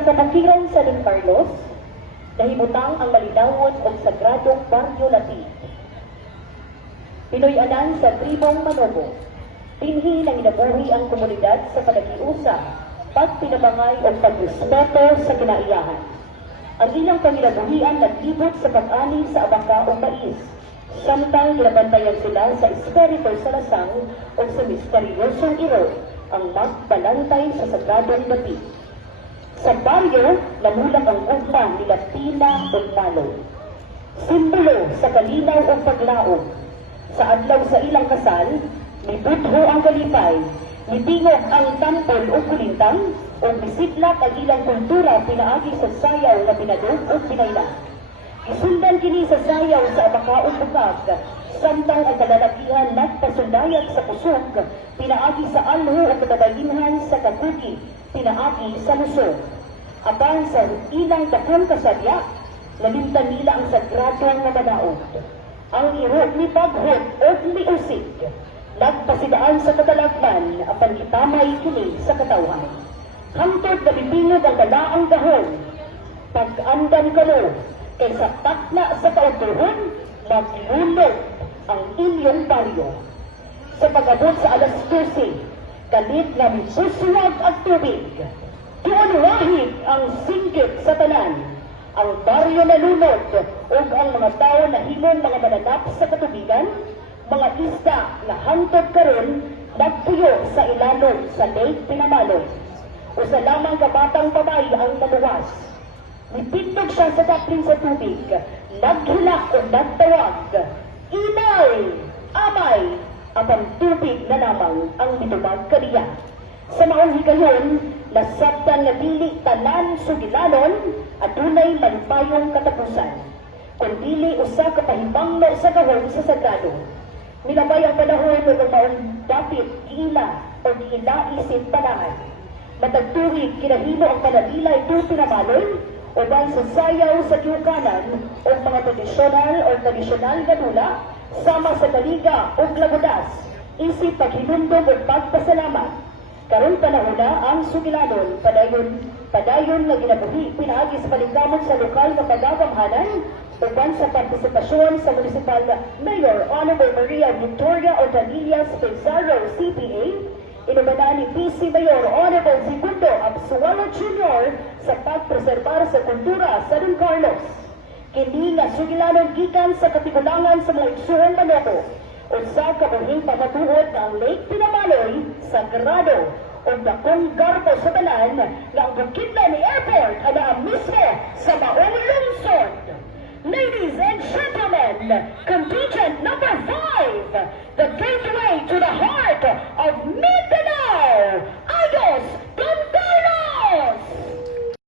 Sa kabukiran sa Don Carlos, nahimutang ang malinawon o sagradong Baryo Lapid. Pinoy-anan sa tribong Manobo, pinhi na ginabuhi ang komunidad sa panagiusa, pagpinabangay o pagrespeto sa kinaiyahan. Ang ilang panginabuhian naglibot sa pag-ani sa abaka o mais, samtang ginabantayan sila sa espiritu sa lasang o sa misteryosong iro ang magbalantay sa sagradong Lapid. Sa baryo, namulak ang ugma nila Tina o Malo, simbolo sa kalinaw o paglaog. Sa adlaw sa ilang kasal, nibutho ang kalipay, nitingog ang tampol o kulintang, o bisidlak ang ilang kultura pinaagi sa sayaw na pinadog o pinayla. Isundan kini sa sayaw sa abaka o bukag, samtang ang kalalakihan nagpasundayag sa kusog, pinaagi sa alho o katabayinhan sa kakugi, pinaagi sa lusog. Apan sa ilang dakong kasadya, nalimtan nila ang sagradong na manaog. Ang irog ni paghot o ni usig, nagpasidaan sa katalagman, apan itamay kini sa katawhan. Hantod na bibingog ang kalaang dahon, pag-andan kano, kaysa takna sa kautuhon, maglulog ang inyong baryo. Sa pag-abot sa alas 12, kalit na susuwag ang tubig. Doon wahig ang singgit sa tanan, ang baryo na lunod, o ang mga tao na himong mga mananap sa katubigan, mga isda na hantod karon nagpuyo sa ilalong sa Lake Pinamalo. O sa lamang kabatang babae ang naluwas. Nipindog siya sa daplin sa tubig, naghilak o nagtawag, inay, amay, apang tubig na lamang ang mitubag kaniya. Sa maong higayon, nasabtan nga dili tanan sugilanon at dunay malipayong katapusan. Kung dili usa ka pahibangno sa gahom sa sagrado. Milabay ang panahon ng maong dapit, giila o giila-isip panahan. Matagtuhig kinahimo ang panadilay ito pinamalon o dahil sa sayaw sa tiukanan o mga tradisyonal ganula sama sa kaliga o lagudas, isip paghinundog o pagpasalamat. Karon panahon na ang sugilanon, padayon nga ginabuhi pinaagi sa palingkamot sa lokal na paggagamhanan uban sa partisipasyon sa Municipal Mayor Honorable Maria Victoria Ortanillas Pizarro, CPA, inumanan ni PC Mayor Honorable Segundo Absualo Jr. sa pagpreserbar sa kultura sa Don Carlos. Kini nga sugilanon gikan sa katigulangan sa mga igsuhong Manobo, usa ka buhing pamatuod ng Lake Pinamaloy, sagrado, o dakong garbo sa tanan nga ang bukidna ni airport ana mismo sa maong lungsod. Ladies and gentlemen,